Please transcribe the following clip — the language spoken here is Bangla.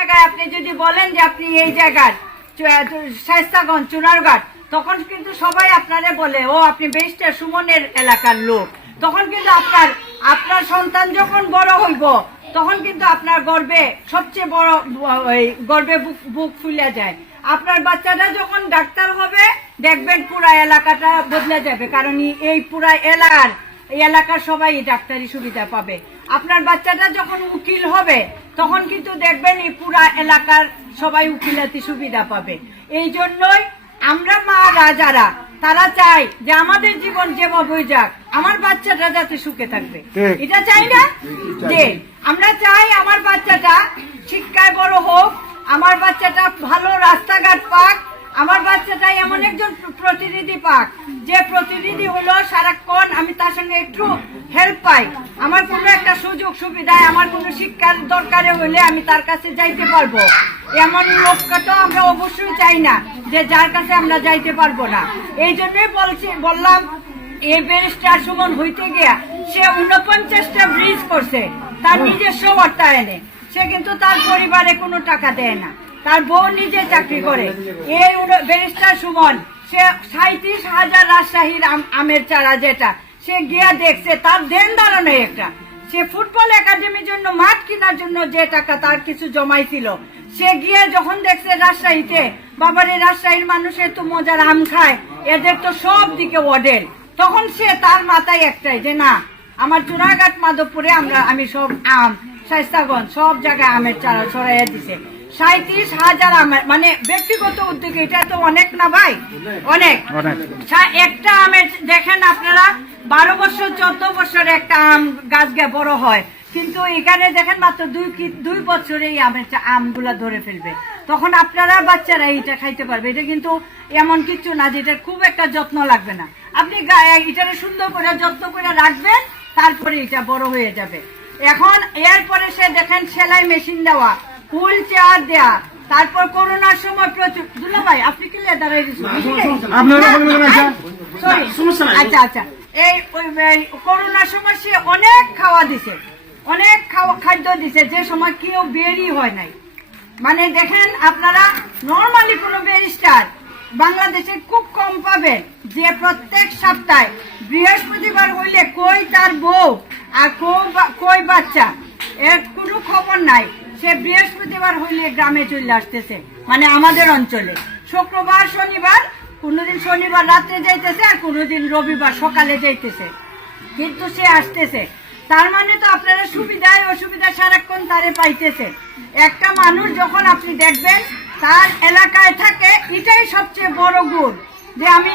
জায়গায় আপনি যদি বলেন যে আপনি এই জায়গার শাইস্তাগঞ্জ চুনারঘাট তখন কিন্তু সবাই আপনারে বলে, ও, আপনি বেশটা সুমনের এলাকার লোক। তখন কিন্তু আপনার আপনার সন্তান যখন বড় হইব, তখন কিন্তু আপনার গর্বে সবচেয়ে বড় গর্বে বুক ফুলে যায়। আপনার বাচ্চাটা যখন ডাক্তার হবে, দেখবেন পুরা এলাকাটা বদলে যাবে, কারণ এই পুরা এলাকার, এই এলাকার সবাই ডাক্তারি সুবিধা পাবে। আপনার বাচ্চাটা যখন উকিল হবে তখন কিন্তু দেখবেন এই পুরা এলাকার সবাই উকিলাতি সুবিধা পাবে। এই জন্যই আমরা মা রাজারা তারা চাই যে আমাদের জীবন যেভাবে যাক আমার বাচ্চাটা যাতে সুখে থাকবে। এটা চাই না? যে আমরা চাই আমার বাচ্চাটা শিক্ষায় বড় হোক আমার বাচ্চাটা ভালো রাস্তাঘাট পাক আমার বাচ্চাটাই এমন একজন প্রতিনিধি পাক। যে প্রতিনিধি হলো সারাক্ষণ আমি তার সঙ্গে একটু হেল্প পাই। আমার কোনো একটা সুযোগ সুবিধায়, আমার কোনো শিক্ষার দরকারে হলে আমি তার কাছে যাইতে পারব। এমন লোককে তো আমরা অবশ্যই চাই না যে যার কাছে আমরা যাইতে পারব না। এই জন্যই বলছি, বললাম, এই ব্যারিস্টার সুমন হইতে গিয়া সে উনপঞ্চাশটা ব্রিজ করছে। তার নিজস্ব অর্থায়নে সে কিন্তু তার পরিবারে কোনো টাকা দেয় না। তার বউ নিজে চাকরি করে। এই ব্যারিস্টার সুমন, সে সাঁত্রিশ হাজার রাজশাহীর আমের চারা যেটা, সে গিয়া দেখছে তার দেন দাঁড়ানো একটা। সে ফুটবল একাডেমির জন্য মাঠ কেনার জন্য যে টাকা তার কিছু জমাইছিল সে গিয়ে যখন দেখছে রাজশাহীতে, বাবারে, রাজশাহীর মানুষের তো মজার আম খায়, এদের তো সব দিকে ওয়ার্ডের তখন সে তার মাথায় একটাই যে, না, আমার চুরাঘাট মাধবপুরে আমরা, আমি সব আম শাইস্তাগঞ্জ সব জায়গায় আমের চারা ছড়াইয়া দিছে। সাঁত্রিশ হাজার আমের মানে ব্যক্তিগত উদ্যোগে এটা তো অনেক না ভাই? অনেক। একটা আমের দেখেন আপনারা বারো বছর চোদ্দ বছর একটা আম গাছ গিয়ে বড় হয়। কিন্তু এখানে দেখেন মাত্র দুই দুই বছরে এই আমের আমগুলা ধরে ফেলবে। তখন আপনারা বাচ্চারা এইটা খাইতে পারবে। এটা কিন্তু এমন কিছু না যেটা খুব একটা যত্ন লাগবে না। আপনি গা- এটারে সুন্দর করে যত্ন করে রাখবেন তারপরে এটা বড় হয়ে যাবে। এখন এরপরে সে দেখেন সেলাই মেশিন দেওয়া। হুইল চেয়ার দেওয়া তারপর করোনার সময় প্রচুর দুলা ভাই আপনি কি স্যার? সরি আচ্ছা আচ্ছা এই করোনার সময় সে অনেক খাওয়া দিছে। অনেক খাওয়া খাদ্য দিছে যে সময় কেউ বেরই হয় নাই। মানে দেখেন আপনারা নর্মালি কোনো ব্যারিস্টার বাংলাদেশে খুব কম পাবেন যে প্রত্যেক সপ্তাহে বৃহস্পতিবার হইলে কই তার বউ আর কই বাচ্চা এর কোনো খবর নাই। সে বৃহস্পতিবার হইলে গ্রামে চলে আসতেছে মানে আমাদের অঞ্চলে। শুক্রবার, শনিবার, কোনোদিন শনিবার রাত্রে যাইতেছে আর কোনোদিন রবিবার সকালে যাইতেছে। কিন্তু সে আসতেছে। তার মানে তো আপনারা সুবিধায় অসুবিধা সারাক্ষণ তারে পাইতেছে। একটা মানুষ যখন আপনি দেখবেন, তার এলাকায় থাকে, এটাই সবচেয়ে বড় গুণ যে আমি